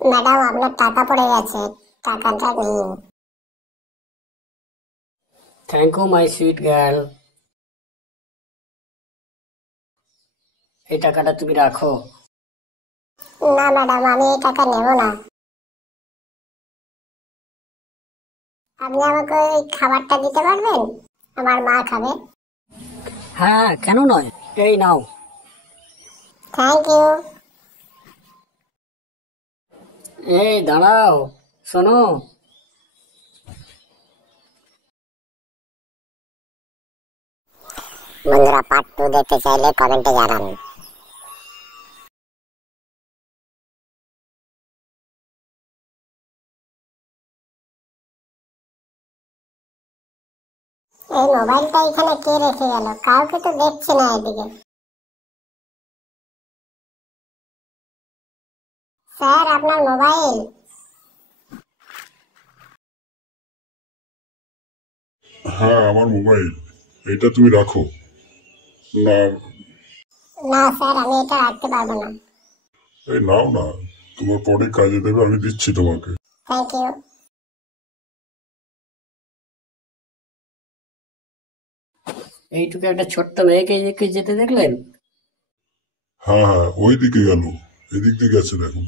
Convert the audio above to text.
Madam আপনার টাকা পড়ে গেছে, টাকাটা নিন। Thank you my sweet girl. এই টাকাটা তুমি রাখো। না ম্যাডাম, আমি এই টাকা নেব না। আপনি আমাকে ওই খাবারটা দিতে পারবেন? আমার মা খাবে। হ্যাঁ, কেন নয়, এই নাও। Thank you. এই দাঁড়াও, শোনো। বন্ধুরা, পার্ট 2 দেখতে চাইলে কমেন্টে জানান। এই মোবাইলটা এখানে কে রেখে গেল? কাউকে তো দেখছি না এদিকে। স্যার, আপনার মোবাইল। হ্যাঁ, আমার মোবাইল। এটা তুমি রাখো। না, না স্যার, আমি এটা রাখতে পারবো না। এই নাও না, তোমার পরে কাজে দেবে, আমি দিচ্ছি তোমাকে। Thank you. এইটুকু একটা ছোট্ট মেয়েকে যেতে দেখলেন? হ্যাঁ হ্যাঁ, ওই দিকে গেল, এদিক দিয়ে গেছে দেখুন।